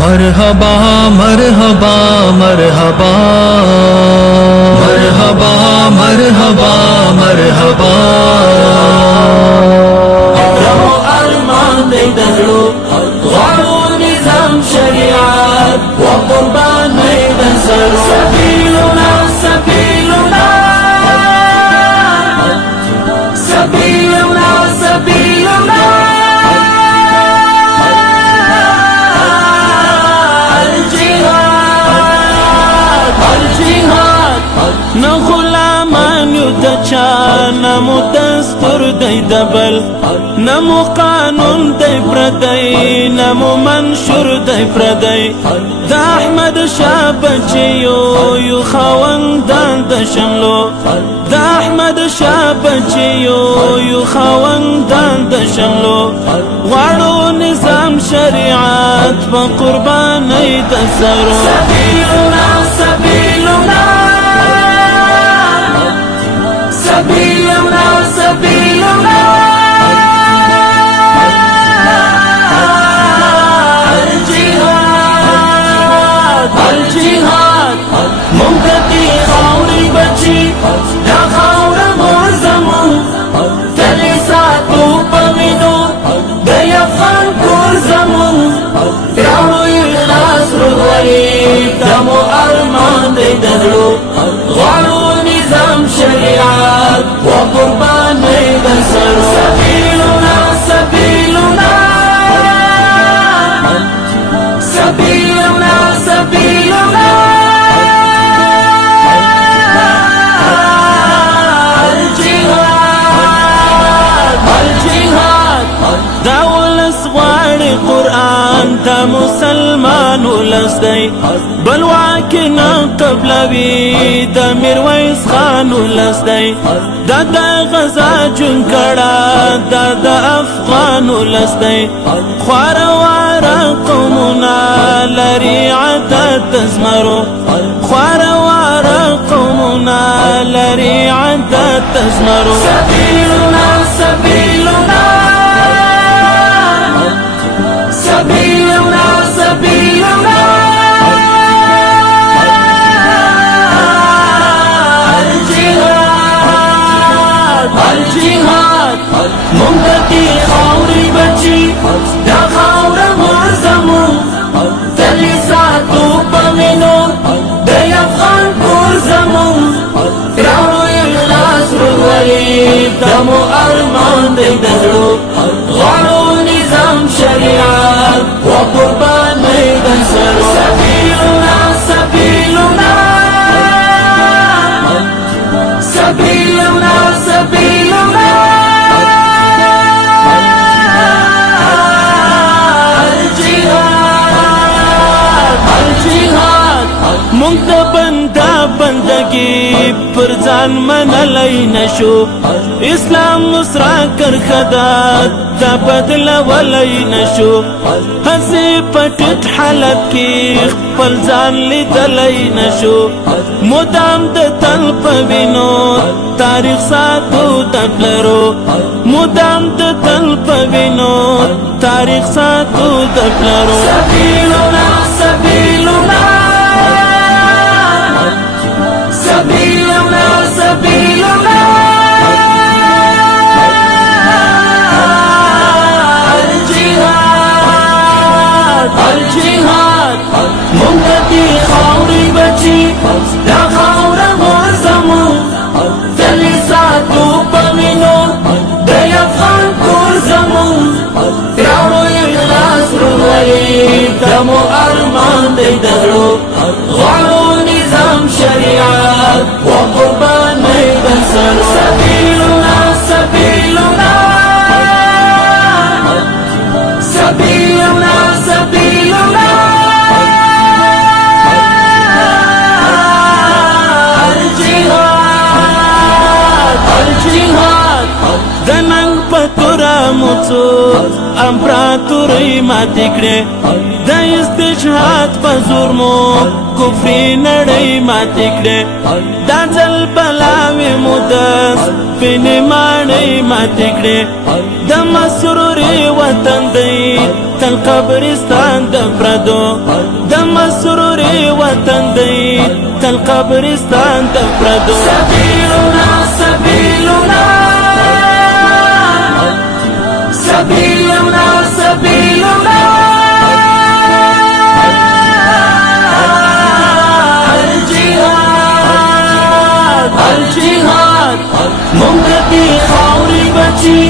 مرحبا مرحبا مرحبا مرحبا مرحبا مرحبا رمو ارمان دی دزلو غارو نظام شریعت و قربان دی دزلو سبیلنا سبیلنا سبیلنا سبیلنا نہ غلامان یو دچا نہ مو دستور دی دبل نہ مو قانون دی پردی نہ مو منشور دی پردی دا احمد شاه بچیو یو خواندان د شملو دا احمد شاه بچیو یو خواندان د شملو غواړو نظام شریعت په قربانۍ د سرو سبیلنا سبیلنا سبيلنا سبيلنا الجهاد الجهاد ممتدي خاوري بچي دا خاور مرزمو تلساتو پوینو دا یفغان کرزمو راوو اخلاص رغوری دمو ارمان دی دزلو غالو نظام شریعت و قربان دی سرو سبیلنا سبیلنا سبیلنا سبیلنا الجهاد الجهاد دا ولس غواړي قرآن دا مسلمان ولس دی بلواکی نا قبلوی دا میرویس خان ولس دی دا دا غزا جون کڑا دا دا افغان ولس دی خواروارا قومنا لری عدد تزمرو خواروارا قومنا لری عدد تزمرو سبیلنا سبیلنا سبیلنا سبیلنا الجهاد ممتدي خاوري بچي دا خاور مرزمو تلساتو پوینو دا یفغان کرزمو راوو اخلاص رغوری دمو ارمان دی دزلو غارو نظام شریعت و قربان دی دسلو سبیلنا سبیلنا سبيلنا سبيلنا الجهاد الجهاد مونږ بندا بندگی پر ځان منلای نشو اسلام نصرا کر خدا دا بدل ولای نشو هسې پټ حالت کې خپل ځان لیدلای نشو مدام د تل په وینو تاریخ ساتو د پلرو مدام د تل په وینو تاریخ ساتو د پلرو سبیلنا سبیلنا سبيلنا سبيلنا الجهاد الجهاد ممتدي خاوري بچي دا خاور مرزمو تلساتو پوینو دا یفغان کرزمو راوو اخلاص رغوری دمو ارمان دی دزلو غالو نظام شریعت و قربان دی دسلو سبیلنا سبیلنا سبیلنا سبیلنا الجهاد الجهاد دننگ پتورا مچو امپراتوری ماتی کړي د استشهاد په زور مو کفري نړۍ ماتی کړي دا ځل بلاوي مودس پنې ماڼۍ ماتی کړي د مسروري وطن دی تل قبرستان د پردو د مسروري وطن دی تل قبرستان د پردو سبیلنا سبیلنا سبیلنا سبیلنا الجهاد الجهاد مونږ دې خاورې بچي